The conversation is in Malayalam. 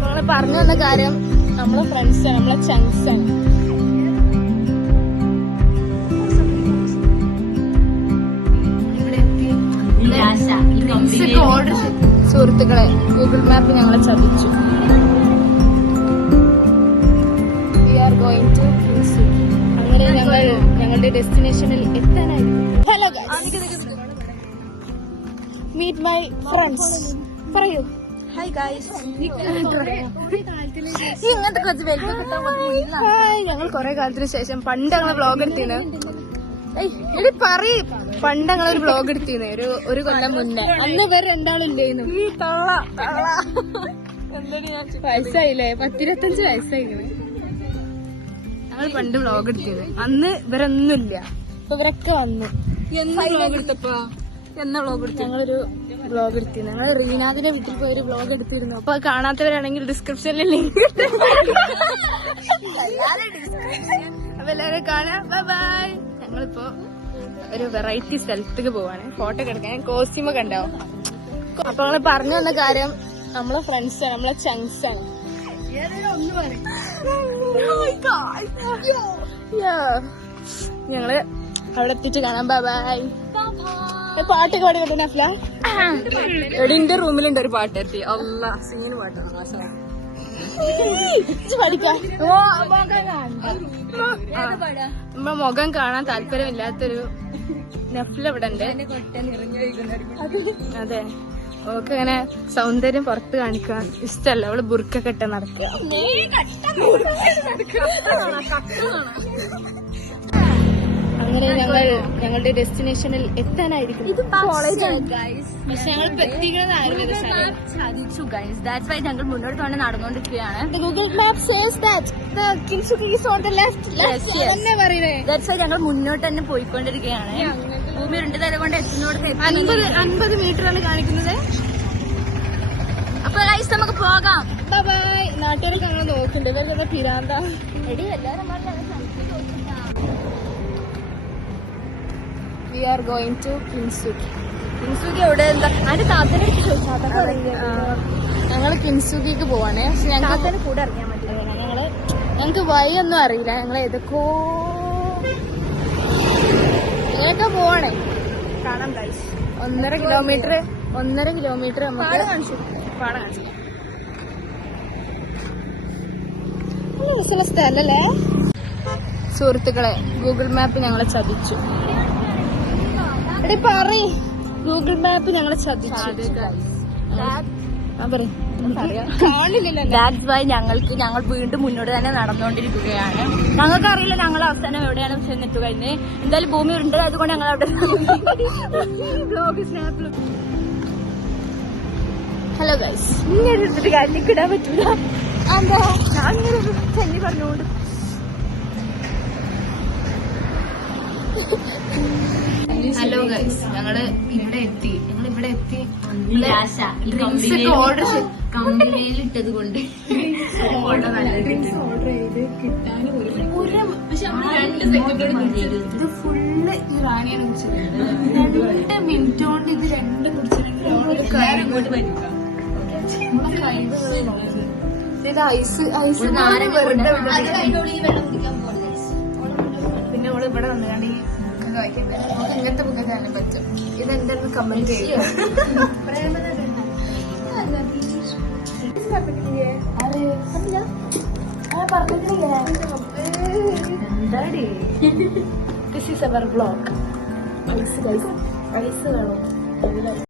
നമ്മള് പറഞ്ഞു വന്ന കാര്യം നമ്മളെ ഫ്രണ്ട്സാണ്, നമ്മളെ ചങ്സാണ്. സുഹൃത്തുക്കളെ, ഗൂഗിൾ മാപ്പ് ഞങ്ങളെ ചതിച്ചു. വി ആർ ഗോയിങ് ടു കിൻസുക്കി. അങ്ങനെ ഞങ്ങൾ ഞങ്ങളുടെ ഡെസ്റ്റിനേഷനിൽ എത്താനായി. Hello meet my friends. പറയൂ. Hi guys. ഇങ്ങനത്തെ കുറച്ച് വെൽക്കം കിട്ടാൻ ഞങ്ങൾ കൊറേ കാലത്തിന് ശേഷം പണ്ട് ഞങ്ങളെ വ്ളോഗ് എടുത്തിന്. പണ്ട് ഞങ്ങളൊരു വ്ളോഗ് എടുത്തിന് ഒരു കൊല്ലം മുന്നേ. അന്ന് വേറെ രണ്ടാളും ഇല്ലായിരുന്നു. വയസ്സായില്ലേ? 10-25 വയസ്സായില്ലേ? ഞങ്ങൾ പണ്ട് വ്ളോഗ് എടുത്തിന്. അന്ന് ഇവരൊന്നും ഇല്ല. ഇപ്പൊ ഇവരൊക്കെ വന്നു. ഞങ്ങളൊരു വ്ളോഗ് എടുത്തിരുന്നു. ഞങ്ങൾ റീനാദിന്റെ വീട്ടിൽ പോയി ഒരു വ്ളോഗ് എടുത്തിരുന്നു. അപ്പൊ കാണാത്തവരാണെങ്കിൽ ഡിസ്ക്രിപ്ഷനിൽ ലിങ്ക് അപ്പൊ എല്ലാവരും കാണാം. Bye bye. ഞങ്ങളിപ്പോ ഒരു വെറൈറ്റി സ്ഥലത്തേക്ക് പോവാണ്. ഫോട്ടോ ഒക്കെ എടുക്കാൻ. കോസ്റ്റ്യൂമൊക്കെ ഉണ്ടാവും. അപ്പൊ ഞങ്ങള് പറഞ്ഞു വന്ന കാര്യം നമ്മളെ ഫ്രണ്ട്സാണ്, നമ്മളെ ചങ്സാണ്. ഞങ്ങള് അവിടെ എത്തിയിട്ട് കാണാം. Bye bye. പാട്ടൊക്കെ പാടി കേട്ടോ നഫ്ല. എടിന്റെ റൂമിലുണ്ട് ഒരു പാട്ട് എത്തി. അല്ല സീന് പാട്ടാണ്. നമ്മളെ മുഖം കാണാൻ താല്പര്യമില്ലാത്തൊരു നഫ്ല ഇവിടെ ഉണ്ട്. അതെ, ഓക്കെ. അങ്ങനെ സൗന്ദര്യം പുറത്ത് കാണിക്കാൻ ഇഷ്ടല്ല. അവള് ബുർക്കൊക്കെ ഇട്ട് നടക്കുക. അങ്ങനെ ഞങ്ങളുടെ ഡെസ്റ്റിനേഷനിൽ എത്താനായിരിക്കും. പക്ഷെ ഞങ്ങൾ എത്തിക്കുന്നത് ആയുർവേദശാല. ഞങ്ങൾ മുന്നോട്ട് തന്നെ നടന്നുകൊണ്ടിരിക്കുകയാണ്. Google map says that the Kinsuki is on the left. തന്നെ പറയുന്നേ. That's why ഞങ്ങൾ മുന്നോട്ട് തന്നെ പോയിക്കൊണ്ടിരിക്കുകയാണ്. ഭൂമി ഉരുണ്ടത് കൊണ്ട് എത്തുന്നോടത്ത് 50 മീറ്റർ ആണ് കാണിക്കുന്നത്. അപ്പൊ ഗൈസ് നമുക്ക് പോകാം. ബൈ. നാട്ടുകാരൊക്കെ അങ്ങനെ നോക്കുന്നുണ്ട്. ഇവരുടെ പിരാന്ത. എടി എല്ലാരും We are going to Kinsuki. കിൻസുക്കി എവിടെ? ഞങ്ങള് കിൻസുക്കിക്ക് പോവാണേ. പക്ഷെ ഞങ്ങൾക്ക് കൂടെ അറിയാൻ പറ്റില്ല. ഞങ്ങക്ക് വഴിയൊന്നും അറിയില്ല. ഞങ്ങൾ ഏതൊക്കെ ഇങ്ങനെയൊക്കെ പോവാണേ. കാണാം ഗൈസ്. 1.5 കിലോമീറ്റർ നമുക്ക് പാടം കാണിച്ചു. രസമുള്ള സ്ഥലല്ലേ സുഹൃത്തുക്കളെ. ഗൂഗിൾ മാപ്പ് ഞങ്ങളെ ചതിച്ചു. ഗൂഗിൾ മാപ്പ് ഞങ്ങളെ ചതിച്ചു. ഞങ്ങൾ വീണ്ടും മുന്നോട്ട് തന്നെ നടന്നുകൊണ്ടിരിക്കുകയാണ്. ഞങ്ങൾക്കറിയില്ല ഞങ്ങൾ അവസാനം എവിടെയാണ് ചെന്നെത്തുക എന്ന്. എന്തായാലും ഭൂമി ഉരുണ്ടതായതുകൊണ്ട് ഞങ്ങൾ അവിടെ. Hello guys. ഇങ്ങനെ എടുത്തിട്ട് കാര്യം ഇടാൻ പറ്റൂല. എന്താ അങ്ങനെ ചെന്നി പറഞ്ഞുകൊണ്ട്. ഹലോ ഗൈസ്, ഞങ്ങള് ഇവിടെ എത്തി. കമ്പനിയിലിട്ടത് കൊണ്ട് ഓർഡർ ചെയ്ത് കിട്ടാനും ഇത് ഫുള്ള് റാണിയാണ് കുടിച്ചത്. 2 മിനിറ്റ് കൊണ്ട് ഇത് 2 കുടിച്ചിട്ടുണ്ടെങ്കിൽ ഇത് ഐസ് പിന്നെ ഓള് ഇവിടെ വന്നുകൊണ്ട് ഈ ബുക്ക് വായിക്കുന്നത്. നമുക്ക് ഇങ്ങനത്തെ ബുക്ക് തരാനും പറ്റും. ഇതെന്താണെന്ന് കമന്റ് ചെയ്യുക. This is our vlog. Ice വേണം.